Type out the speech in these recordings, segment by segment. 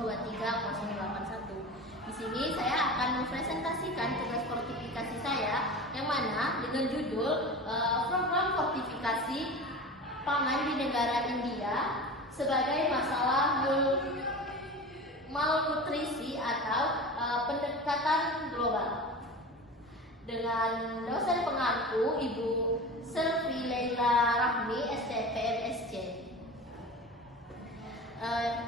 0230881. Di sini saya akan mempresentasikan tugas fortifikasi saya yang mana dengan judul program fortifikasi pangan di negara India sebagai masalah malnutrisi atau pendekatan global. Dengan dosen pengampu Ibu Selvi Leila Rahmi, STP MSc.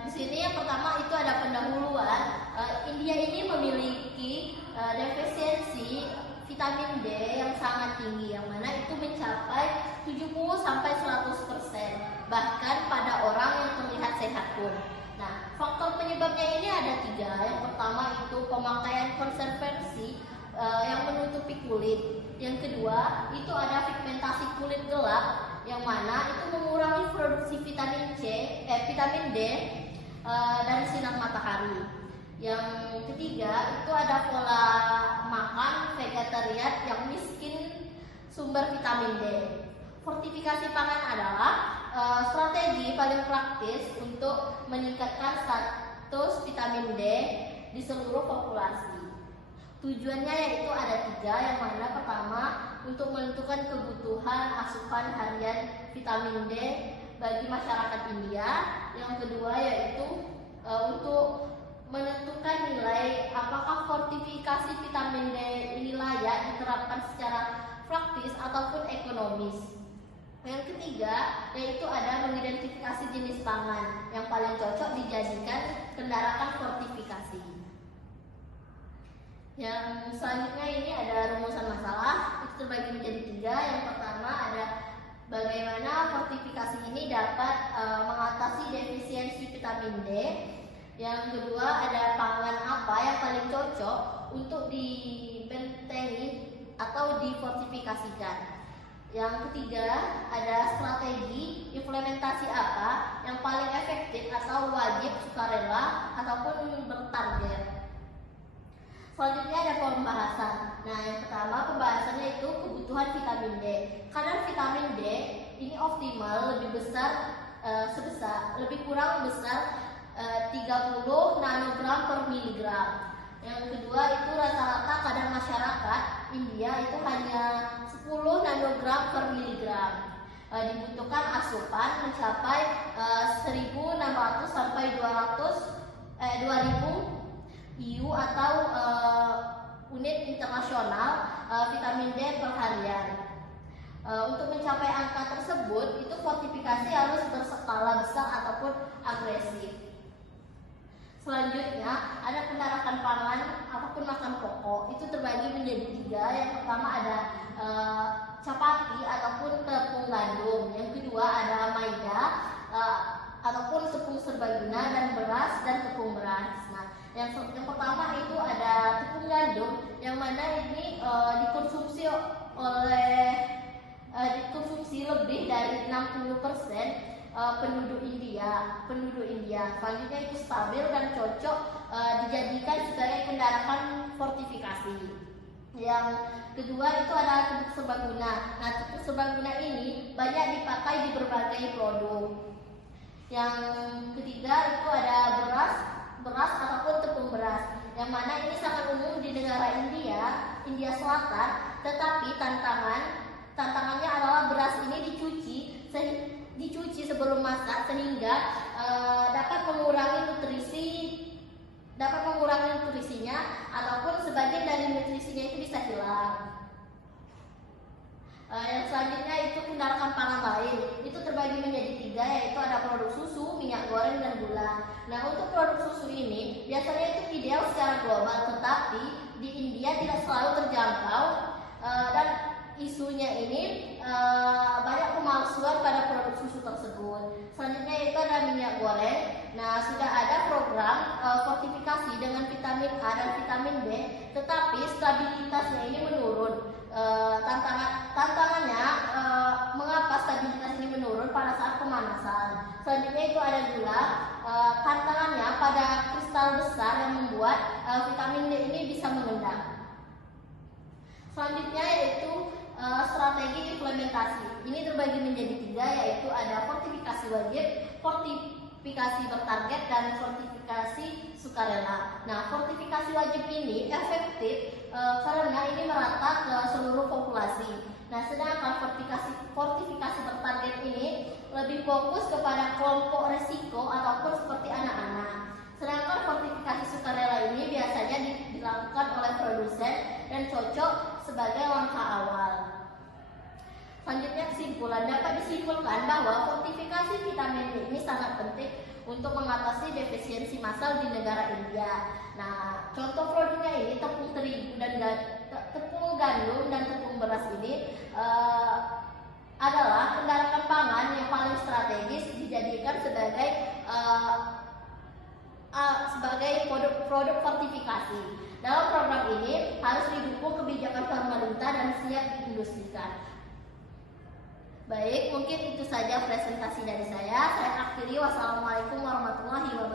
Di sini yang pertama itu ada pendahuluan. India ini memiliki defisiensi vitamin D yang sangat tinggi, yang mana itu mencapai 70-100%, bahkan pada orang yang terlihat sehat pun. Nah, faktor penyebabnya ini ada 3. Yang pertama itu pemakaian konservasi yang menutupi kulit. Yang kedua itu ada pigmentasi kulit gelap, yang mana itu mengurangi produksi vitamin D dari sinar matahari. Yang ketiga itu ada pola makan vegetarian yang miskin sumber vitamin D. Fortifikasi pangan adalah strategi paling praktis untuk meningkatkan status vitamin D di seluruh populasi. Tujuannya yaitu ada 3, yang mana pertama untuk menentukan kebutuhan asupan harian vitamin D bagi masyarakat India. Yang kedua yaitu untuk menentukan nilai apakah fortifikasi vitamin D ini layak diterapkan secara praktis ataupun ekonomis. Yang ketiga yaitu ada mengidentifikasi jenis pangan yang paling cocok dijadikan kendaraan fortifikasi. Yang selanjutnya ini ada rumusan masalah, itu terbagi menjadi 3. Yang pertama ada bagaimana fortifikasi ini dapat mengatasi defisiensi vitamin D. Yang kedua ada pangan apa yang paling cocok untuk dibentengi atau difortifikasikan. Yang ketiga ada strategi implementasi apa yang paling efektif atau wajib, sukarela ataupun bertarget. Selanjutnya ada pembahasan. Nah, yang pertama pembahasannya itu kebutuhan vitamin D. Kadar vitamin D ini optimal lebih kurang besar 30 nanogram per miligram. Yang kedua itu rata-rata kadar masyarakat India itu hanya 10 nanogram per miligram. Dibutuhkan asupan mencapai 1.600 sampai 2.000 IU atau unit internasional vitamin D per harian. Untuk mencapai angka tersebut, itu fortifikasi harus berskala besar ataupun agresif. Selanjutnya ada pendarakan pangan ataupun makan pokok, itu terbagi menjadi 3. Yang pertama ada capati ataupun tepung gandum. Yang kedua ada maida ataupun tepung serbaguna, dan beras dan tepung beras. Nah, yang pertama itu ada tepung gandum, yang mana ini dikonsumsi lebih dari 60% penduduk India. Selanjutnya itu stabil dan cocok dijadikan sebagai kendaraan fortifikasi. Yang kedua itu ada tepung serbaguna. Nah, tepung serbaguna ini banyak dipakai di berbagai produk. Yang ketiga itu ada beras ataupun tepung beras, yang mana ini sangat umum di negara India Selatan. Tetapi tantangannya adalah beras ini dicuci sebelum masak, sehingga dapat mengurangi nutrisinya ataupun sebagian dari nutrisinya itu bisa hilang. Yang selanjutnya itu kendaraan pangan lain, itu terbagi menjadi 3, yaitu ada produk susu, minyak goreng, dan gula. Nah, untuk produk susu ini biasanya itu ideal secara global, tetapi di India tidak selalu terjangkau, dan isunya ini banyak pemalsuan pada produk susu tersebut. Selanjutnya itu ada minyak goreng. Nah, sudah ada program fortifikasi dengan vitamin A dan vitamin B, tetapi stabilitasnya ini menurun. Tantangannya mengapa stabilitas ini menurun pada saat pemanasan. Selanjutnya itu ada gula. Tantangannya pada kristal besar yang membuat vitamin D ini bisa mengendap. Selanjutnya yaitu strategi implementasi. Ini terbagi menjadi 3, yaitu ada fortifikasi wajib, fortifikasi bertarget dan fortifikasi sukarela. Nah, fortifikasi wajib ini efektif karena ini merata ke seluruh populasi. Nah, sedangkan fortifikasi bertarget ini lebih fokus kepada kelompok resiko ataupun seperti anak-anak. Sedangkan fortifikasi sukarela ini biasanya dilakukan oleh produsen dan cocok sebagai langkah awal. Selanjutnya kesimpulan, dapat disimpulkan bahwa fortifikasi vitamin D ini sangat penting untuk mengatasi defisiensi massal di negara India. Nah, contoh produknya ini tepung terigu dan tepung gandum dan tepung beras ini adalah kendaraan pangan yang paling strategis dijadikan sebagai produk fortifikasi. Dalam program ini harus didukung kebijakan pemerintah dan siap diindustrikan. Baik, mungkin itu saja presentasi dari saya. Saya akhiri. Wassalamualaikum warahmatullahi wabarakatuh.